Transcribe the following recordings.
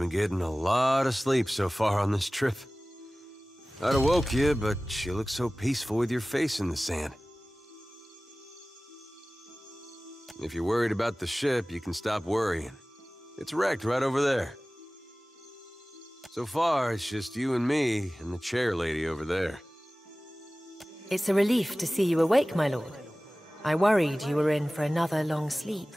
been getting a lot of sleep so far on this trip. I'd have woke you, but you look so peaceful with your face in the sand. If you're worried about the ship, you can stop worrying. It's wrecked right over there. So far, it's just you and me and the chair lady over there. It's a relief to see you awake, my lord. I worried you were in for another long sleep.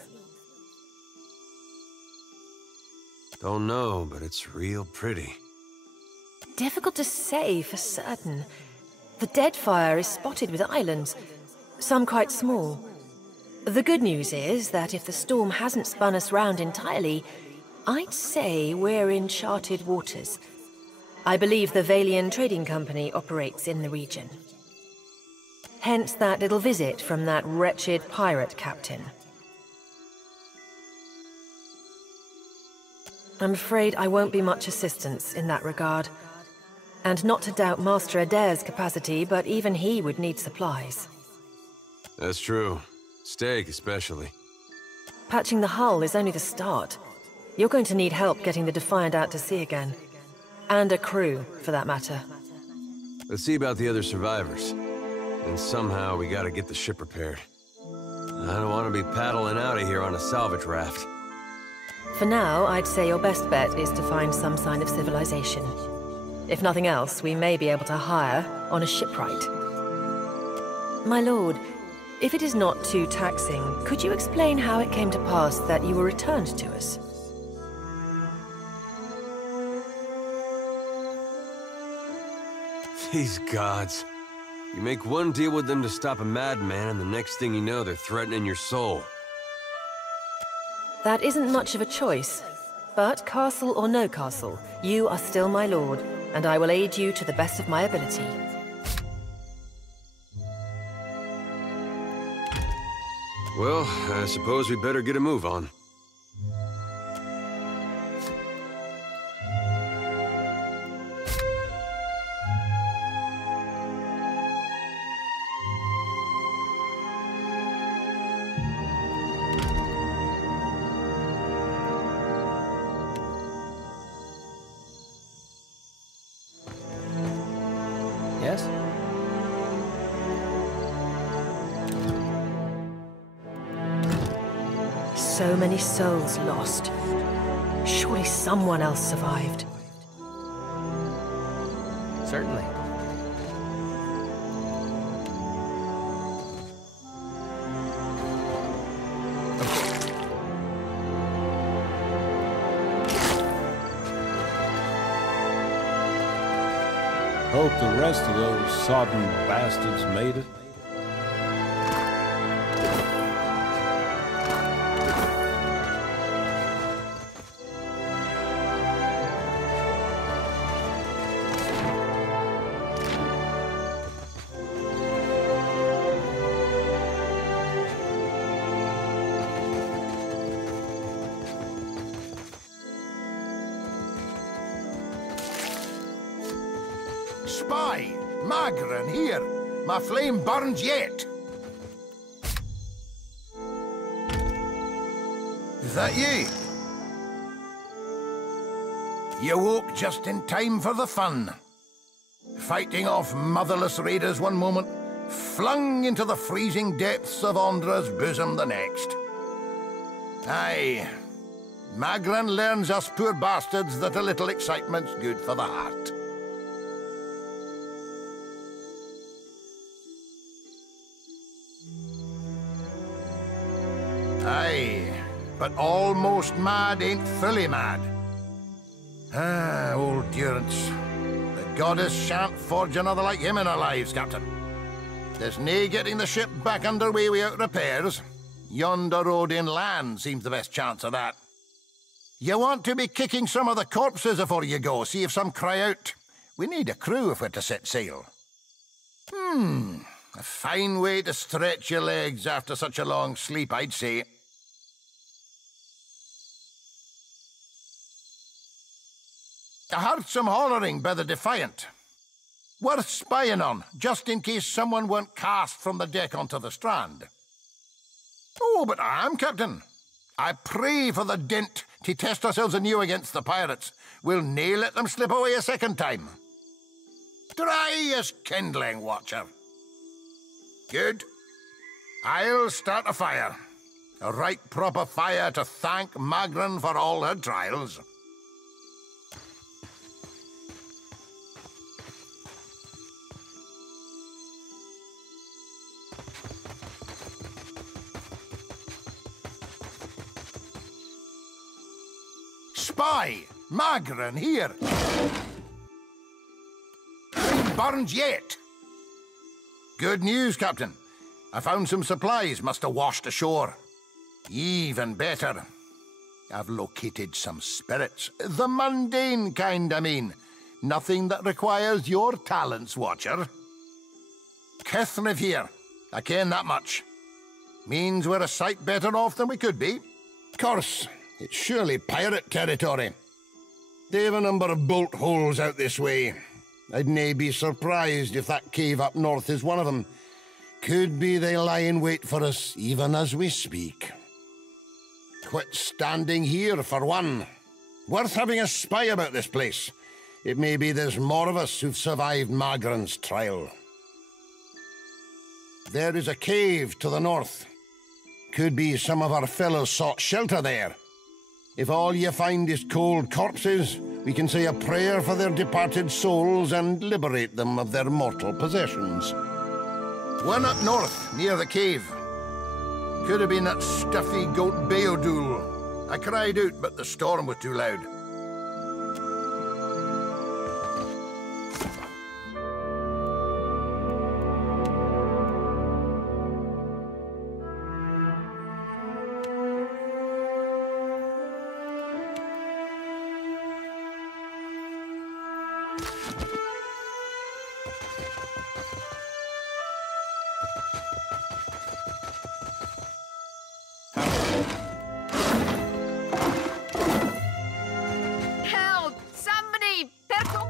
Don't know, but it's real pretty. Difficult to say for certain. The Deadfire is spotted with islands, some quite small. The good news is that if the storm hasn't spun us round entirely, I'd say we're in charted waters. I believe the Valian Trading Company operates in the region. Hence that little visit from that wretched pirate captain. I'm afraid I won't be much assistance in that regard. And not to doubt Master Adair's capacity, but even he would need supplies. That's true. Steak, especially. Patching the hull is only the start. You're going to need help getting the Defiant out to sea again. And a crew, for that matter. Let's see about the other survivors. And somehow we gotta get the ship repaired. I don't want to be paddling out of here on a salvage raft. For now, I'd say your best bet is to find some sign of civilization. If nothing else, we may be able to hire on a shipwright. My lord, if it is not too taxing, could you explain how it came to pass that you were returned to us? These gods. You make one deal with them to stop a madman, and the next thing you know, they're threatening your soul. That isn't much of a choice. But castle or no castle, you are still my lord, and I will aid you to the best of my ability. Well, I suppose we better get a move on. Yes? So many souls lost. Surely someone else survived. Certainly. Hope the rest of those sodden bastards made it. Spy! Magran, here! My flame burns yet! Is that you? You woke just in time for the fun. Fighting off motherless raiders one moment, flung into the freezing depths of Ondra's bosom the next. Aye. Magran learns us poor bastards that a little excitement's good for the heart. Aye, but almost mad ain't fully mad. Ah, old Durance. The goddess shan't forge another like him in our lives, Captain. There's nae getting the ship back underway without repairs. Yonder road inland seems the best chance of that. You want to be kicking some of the corpses afore you go, see if some cry out. We need a crew if we're to set sail. A fine way to stretch your legs after such a long sleep, I'd say. I heard some hollering by the Defiant. Worth spying on, just in case someone weren't cast from the deck onto the strand. Oh, but I am, Captain. I pray for the dint to test ourselves anew against the pirates. We'll nae let them slip away a second time. Dry as kindling, Watcher. Good. I'll start a fire. A right proper fire to thank Magran for all her trials. Spy! Magran here! Burns yet! Good news, Captain. I found some supplies must have washed ashore. Even better. I've located some spirits. The mundane kind, I mean. Nothing that requires your talents, Watcher. Kithriv here. I ken that much. Means we're a sight better off than we could be. Course, it's surely pirate territory. They've a number of bolt holes out this way. I'd nae be surprised if that cave up north is one of them. Could be they lie in wait for us even as we speak. Quit standing here for one. Worth having a spy about this place. It may be there's more of us who've survived Magran's trial. There is a cave to the north. Could be some of our fellows sought shelter there. If all you find is cold corpses, we can say a prayer for their departed souls and liberate them of their mortal possessions. One up north, near the cave. Could have been that stuffy goat Beodul. I cried out, but the storm was too loud. Help! Somebody! Perco!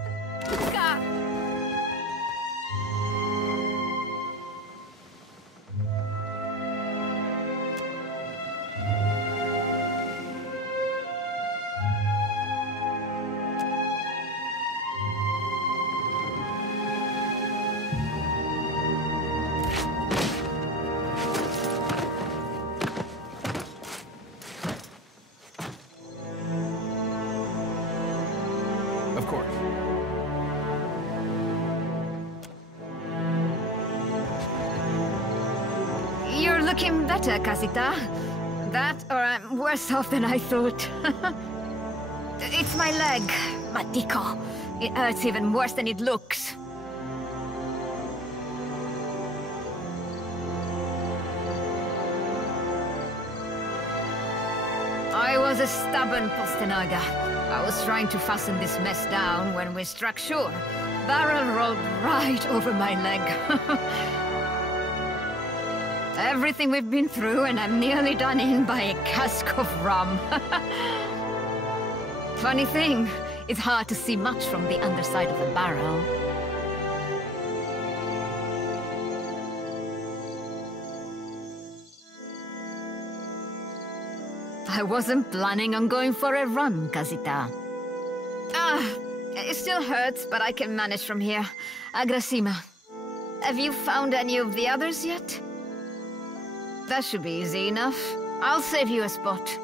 Of course. You're looking better, Casita. That, or I'm worse off than I thought. It's my leg, Matico. It hurts even worse than it looks. I was a stubborn Postanaga. I was trying to fasten this mess down when we struck shore. Barrel rolled right over my leg. Everything we've been through, and I'm nearly done in by a cask of rum. Funny thing, it's hard to see much from the underside of a barrel. I wasn't planning on going for a run, Casita. It still hurts, but I can manage from here. Agrasima, have you found any of the others yet? That should be easy enough. I'll save you a spot.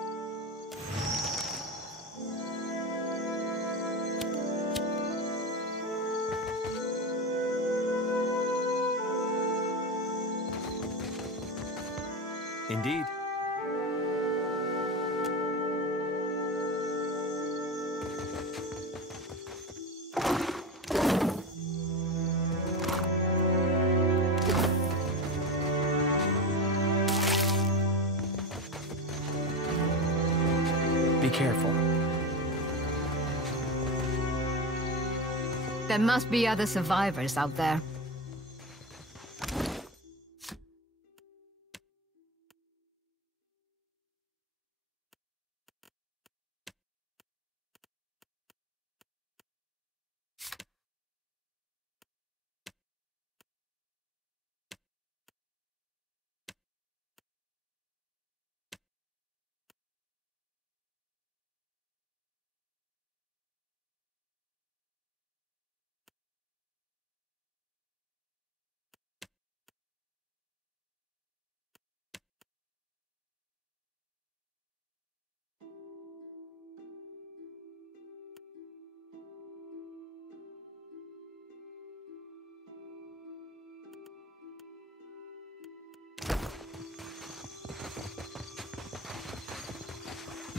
Indeed. Be careful. There must be other survivors out there.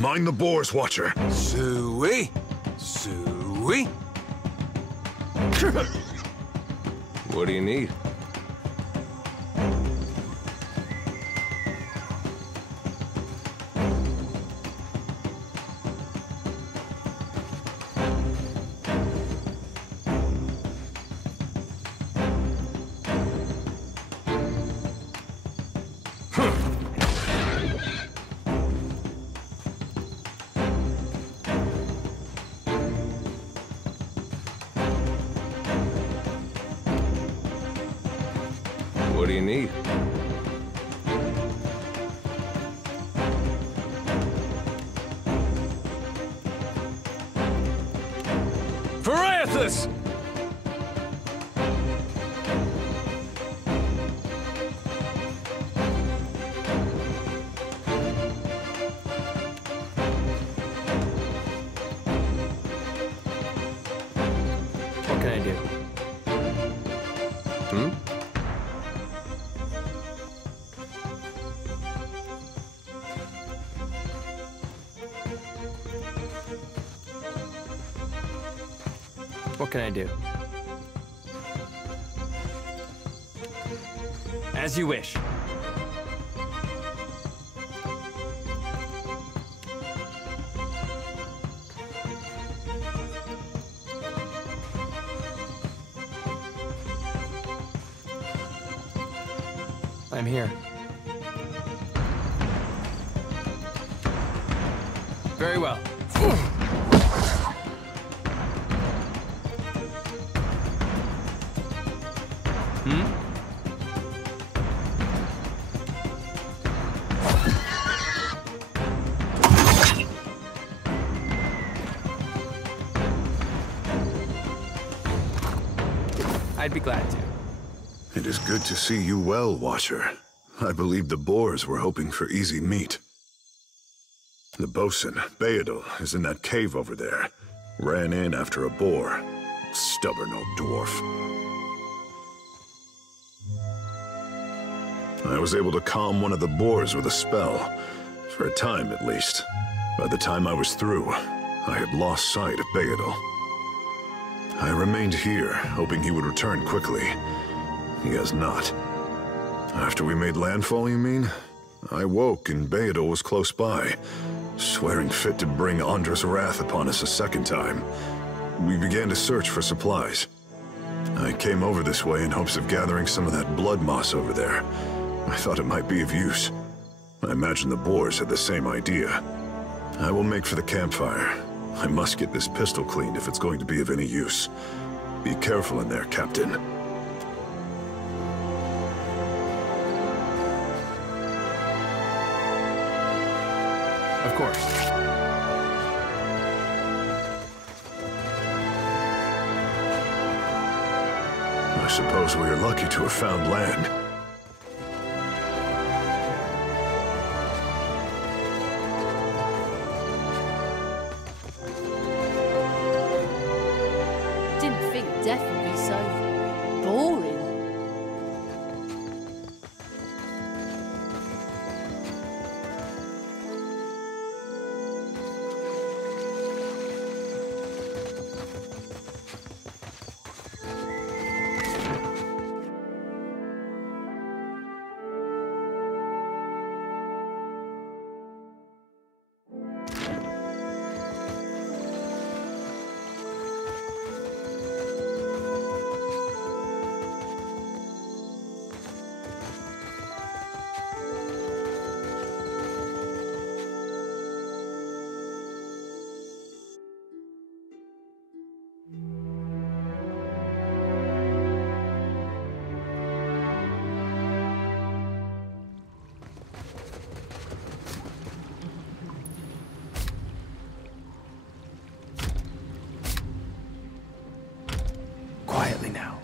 Mind the boars, Watcher. Suey! Suey! What do you need? What do you need? Pharaothus! What can I do? What can I do? As you wish. I'm here. Very well. I'd be glad to. It is good to see you well, Watcher. I believe the boars were hoping for easy meat. The bosun, Beadle, is in that cave over there. Ran in after a boar. Stubborn old dwarf. I was able to calm one of the boars with a spell. For a time, at least. By the time I was through, I had lost sight of Beadle. I remained here, hoping he would return quickly. He has not. After we made landfall, you mean? I woke and Beadle was close by, swearing fit to bring Andra's wrath upon us a second time. We began to search for supplies. I came over this way in hopes of gathering some of that blood moss over there. I thought it might be of use. I imagine the boars had the same idea. I will make for the campfire. I must get this pistol cleaned if it's going to be of any use. Be careful in there, Captain. Of course. I suppose we are lucky to have found land. Didn't think death would be so boring. Quietly now.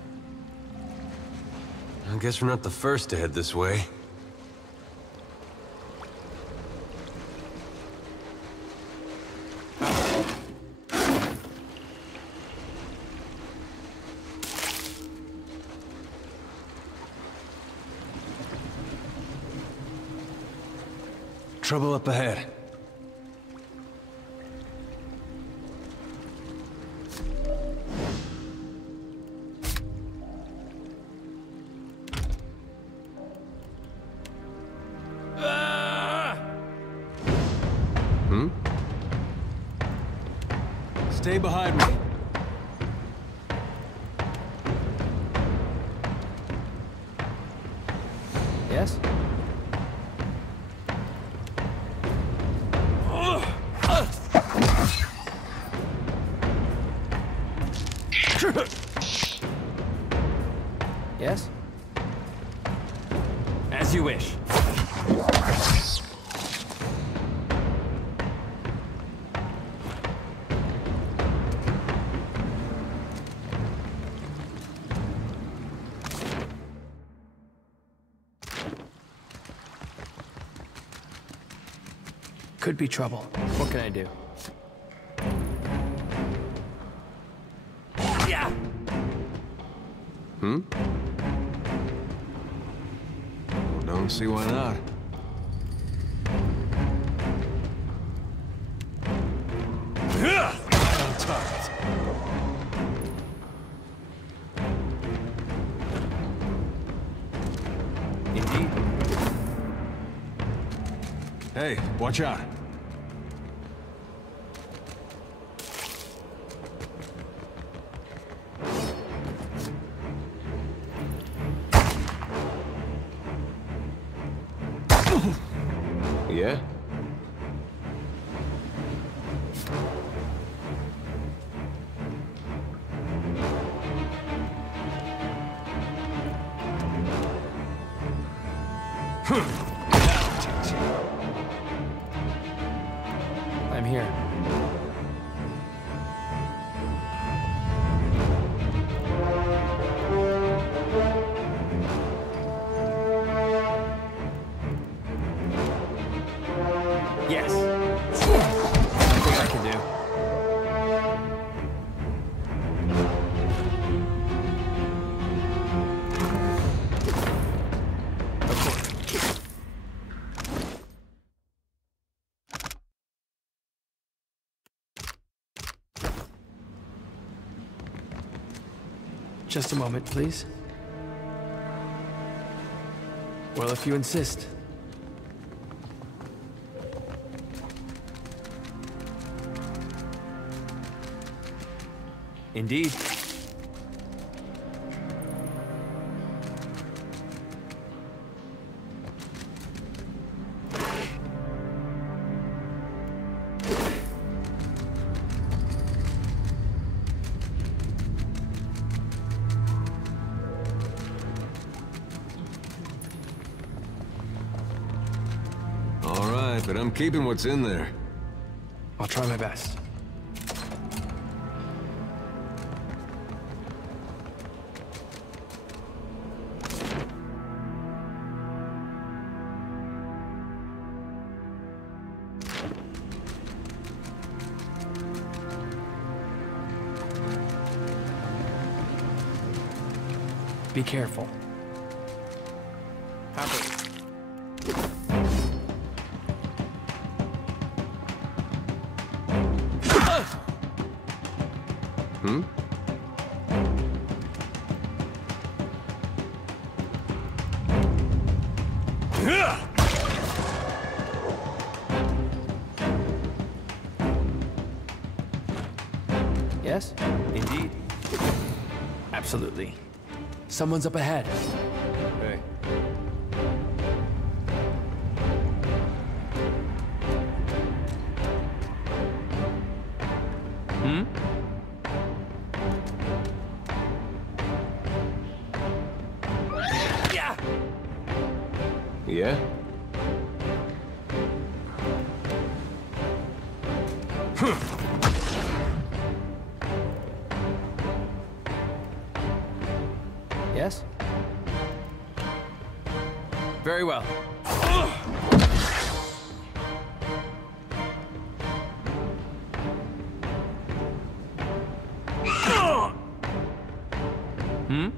I guess we're not the first to head this way. Trouble up ahead. Stay behind me. Yes? Yes? As you wish. Could be trouble. What can I do? Yeah. Hmm? Well, don't see why not. Indeed. Hey, watch out. Yeah? I'm here. Yes. Nothing I can do. Of course. Just a moment, please. Well, if you insist. Indeed. All right, but I'm keeping what's in there. I'll try my best. Be careful. Happily. Hmm? Yes? Indeed. Absolutely. Someone's up ahead. Hey. Hmm? Yeah! Yeah? Yes? Very well. Hmm?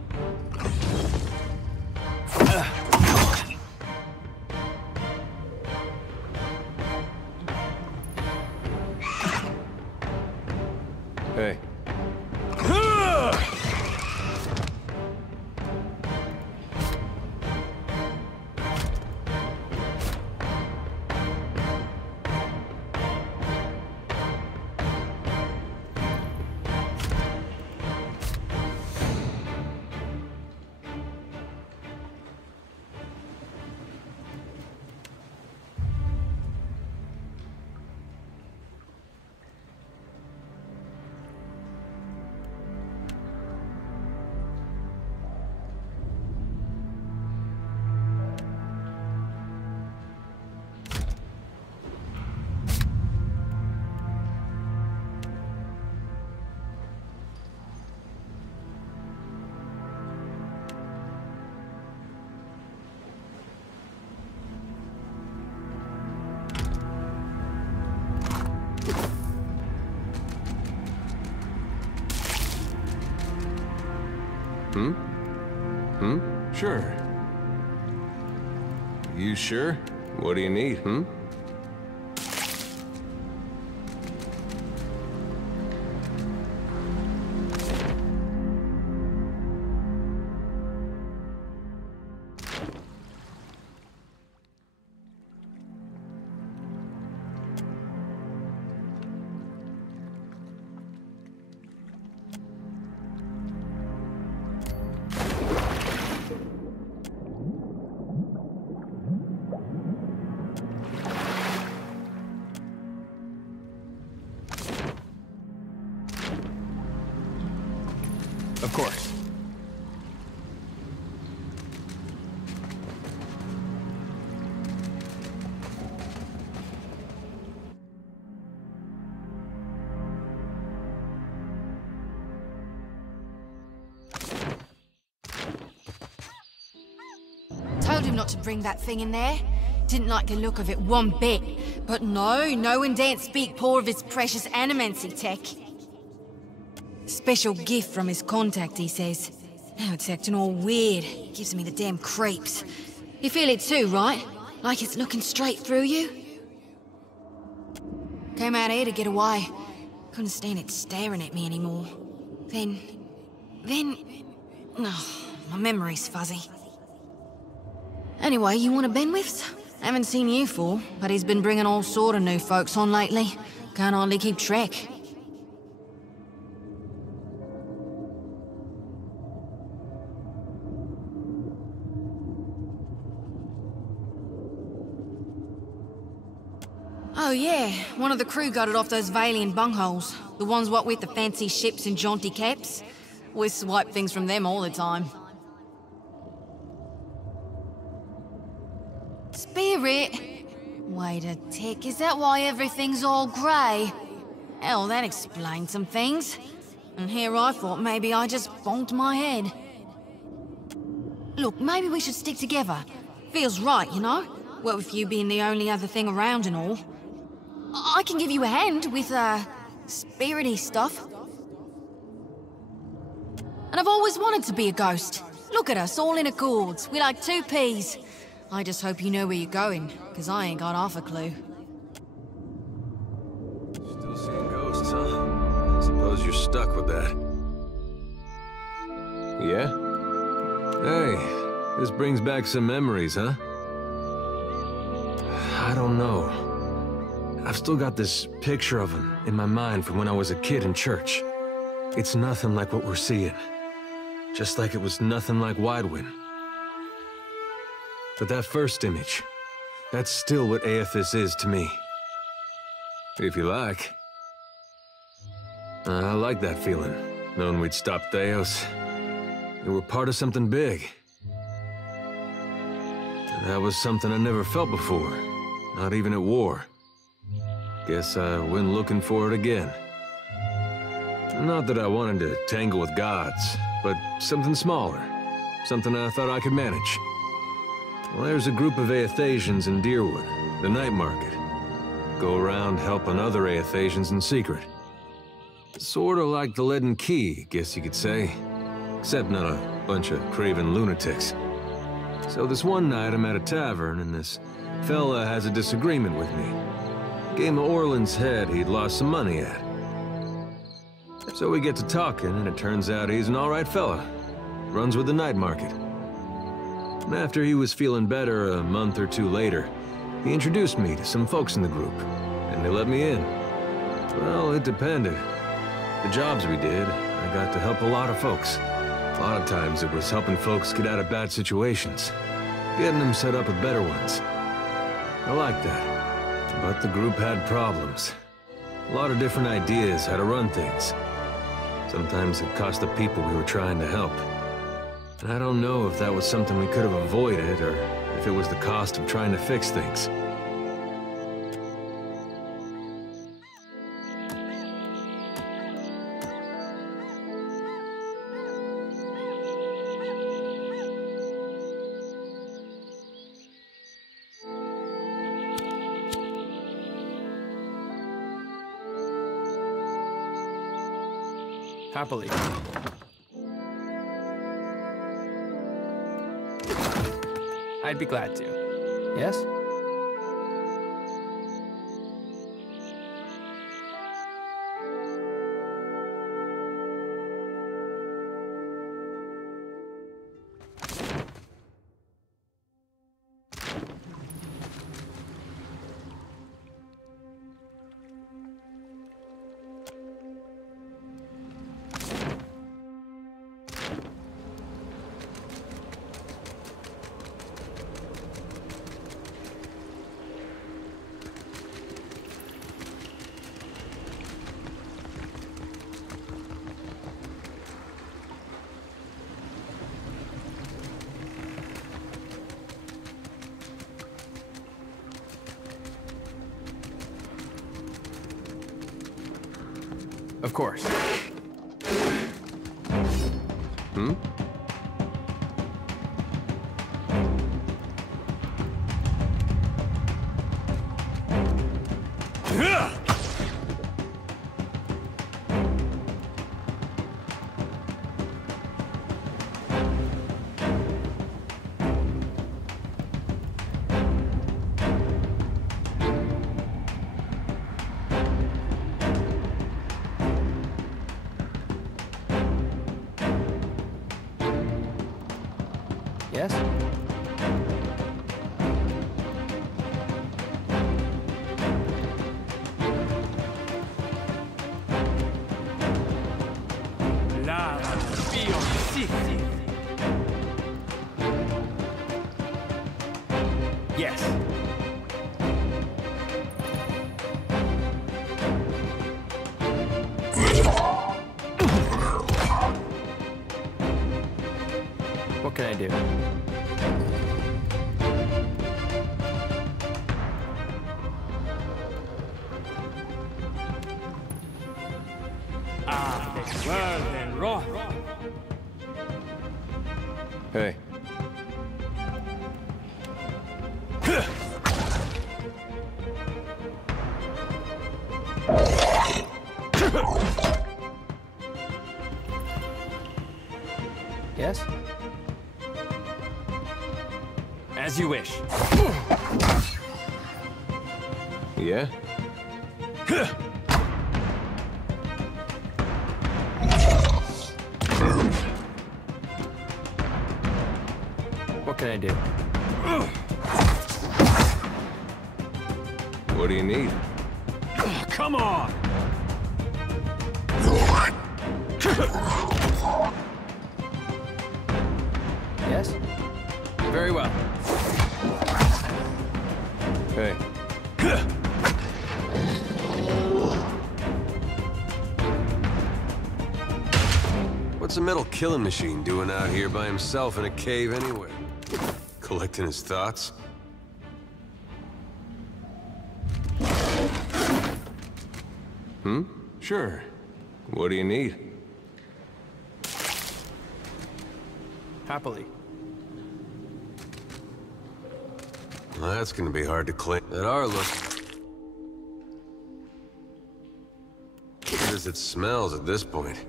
Hey. Sure. You sure? What do you need, Of course. Told him not to bring that thing in there. Didn't like the look of it one bit. But no one daren't speak poor of his precious animancy tech. Special gift from his contact, he says. Now it's acting all weird. Gives me the damn creeps. You feel it too, right? Like it's looking straight through you? Came out here to get away. Couldn't stand it staring at me anymore. Then... Oh, my memory's fuzzy. Anyway, you want a Benwiths? Haven't seen you for, but he's been bringing all sort of new folks on lately. Can't hardly keep track. Oh yeah, one of the crew got it off those Valian bungholes. The ones what with the fancy ships and jaunty caps. We swipe things from them all the time. Spirit? Wait a tick, is that why everything's all grey? Hell, that explains some things. And here I thought maybe I just bonked my head. Look, maybe we should stick together. Feels right, you know? What with you being the only other thing around and all. I can give you a hand with, spirity stuff. And I've always wanted to be a ghost. Look at us, all in accords. We're like two peas. I just hope you know where you're going, because I ain't got half a clue. Still seeing ghosts, huh? I suppose you're stuck with that. Yeah? Hey, this brings back some memories, huh? I don't know. I've still got this picture of him in my mind from when I was a kid in church. It's nothing like what we're seeing. Just like it was nothing like Widewind. But that first image, that's still what Aethys is to me. If you like. I like that feeling, knowing we'd stopped Theos. And we're part of something big. And that was something I never felt before, not even at war. Guess I went looking for it again. Not that I wanted to tangle with gods, but something smaller. Something I thought I could manage. Well, there's a group of Aethasians in Deerwood, the night market. Go around helping other Aethasians in secret. Sorta like the Leaden Key, guess you could say. Except not a bunch of craven lunatics. So this one night I'm at a tavern and this fella has a disagreement with me. Game of Orland's head he'd lost some money at. So we get to talking and it turns out he's an alright fella. Runs with the night market. And after he was feeling better a month or two later, he introduced me to some folks in the group, and they let me in. Well, it depended. The jobs we did, I got to help a lot of folks. A lot of times it was helping folks get out of bad situations, getting them set up with better ones. I liked that. But the group had problems. A lot of different ideas how to run things. Sometimes it cost the people we were trying to help. And I don't know if that was something we could have avoided, or if it was the cost of trying to fix things. Happily. I'd be glad to. Yes? Of course. Hmm? Yes? La Dio City. Yes. What can I do? Well then, raw. Hey. Yes? As you wish. Yeah? What can I do? What do you need? Come on! Yes? Very well. Hey. What's a metal killing machine doing out here by himself in a cave anyway? Collecting his thoughts? Hmm? Sure. What do you need? Happily. Well, that's gonna be hard to clean. At our look... Good as it smells at this point.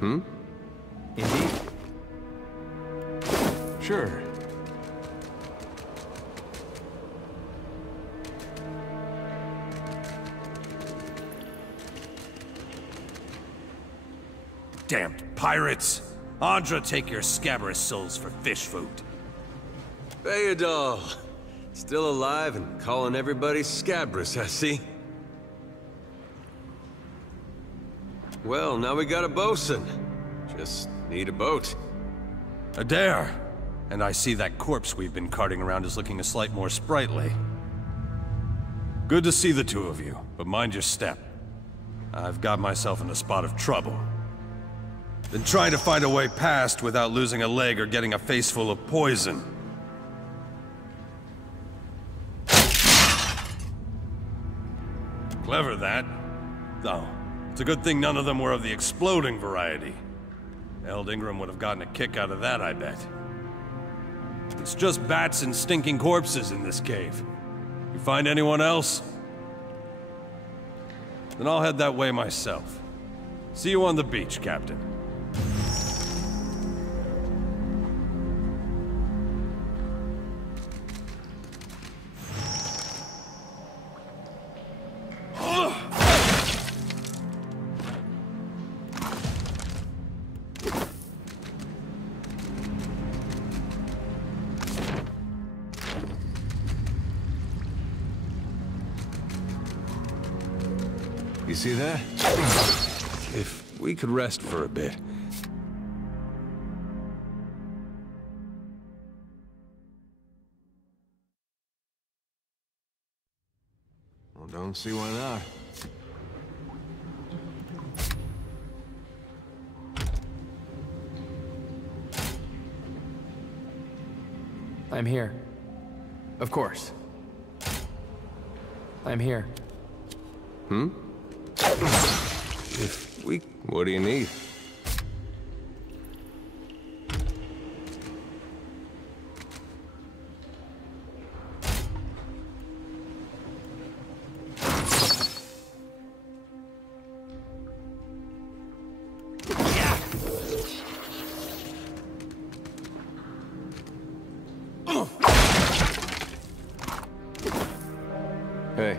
Hmm? Indeed. Sure. Damned pirates! Andra, take your scabrous souls for fish food. Bayadol! Still alive and calling everybody scabrous, I see. Well, now we got a bosun. Just need a boat. Adair! And I see that corpse we've been carting around is looking a slight more sprightly. Good to see the two of you, but mind your step. I've got myself in a spot of trouble. Been trying to find a way past without losing a leg or getting a face full of poison. Clever, that. Though, it's a good thing none of them were of the exploding variety. Eld Ingram would have gotten a kick out of that, I bet. It's just bats and stinking corpses in this cave. You find anyone else? Then I'll head that way myself. See you on the beach, Captain. You see that? If we could rest for a bit. Well, don't see why not. I'm here. Of course. I'm here. If we... What do you need? Hey,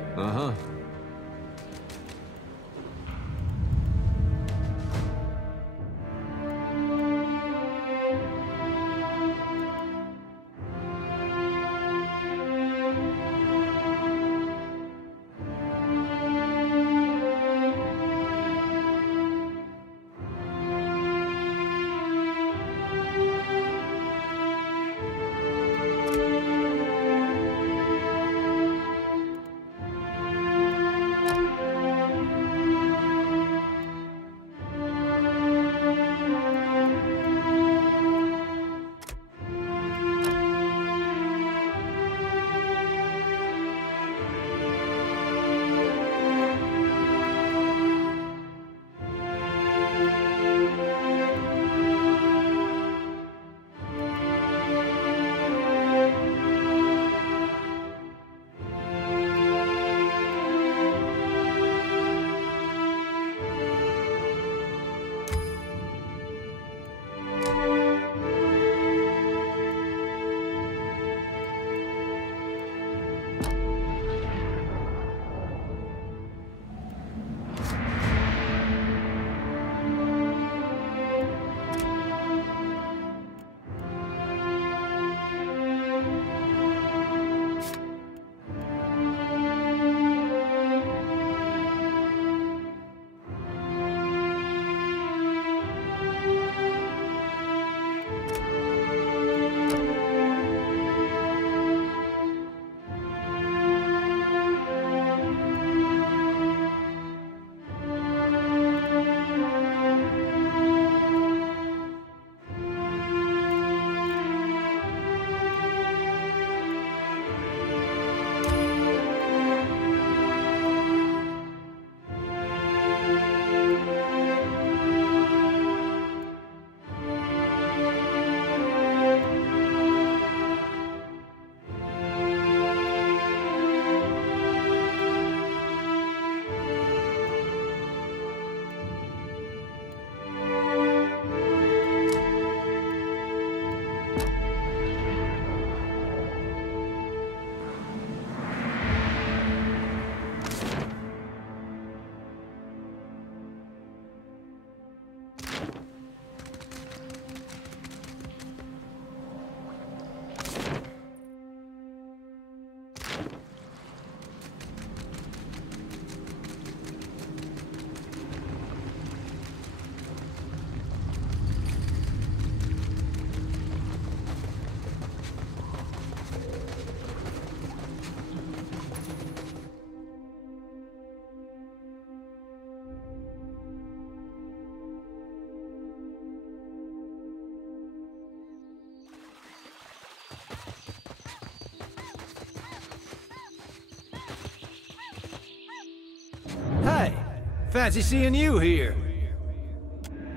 Fancy seeing you here.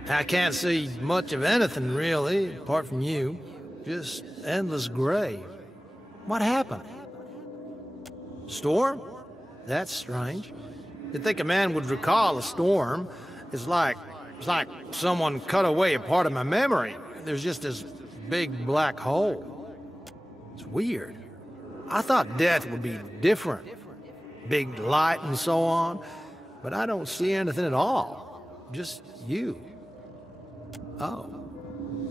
I can't see much of anything, really, apart from you. Just endless gray. What happened? Storm? That's strange. You'd think a man would recall a storm. It's like someone cut away a part of my memory. There's just this big black hole. It's weird. I thought death would be different. Big light and so on. But I don't see anything at all. Just you. Oh.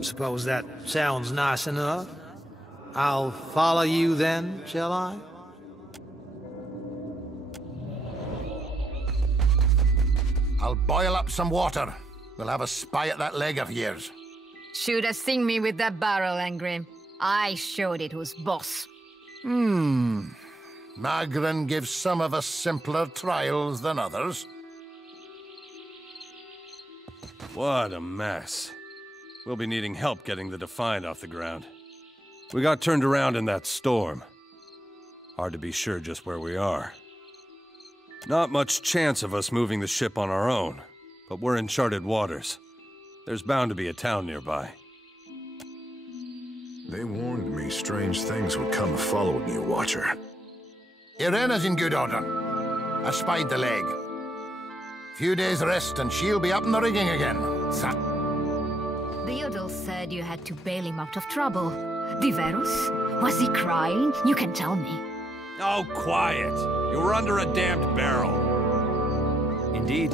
Suppose that sounds nice enough. I'll follow you then, shall I? I'll boil up some water. We'll have a spy at that leg of yours. Should have seen me with that barrel, Angrim. I showed it who's boss. Magrin gives some of us simpler trials than others. What a mess. We'll be needing help getting the Defiant off the ground. We got turned around in that storm. Hard to be sure just where we are. Not much chance of us moving the ship on our own, but we're in charted waters. There's bound to be a town nearby. They warned me strange things would come following you, Watcher. Irena's in good order. I spied the leg. Few days rest and she'll be up in the rigging again. Theodore said you had to bail him out of trouble. Diverus? Was he crying? You can tell me. Oh, quiet! You were under a damned barrel. Indeed.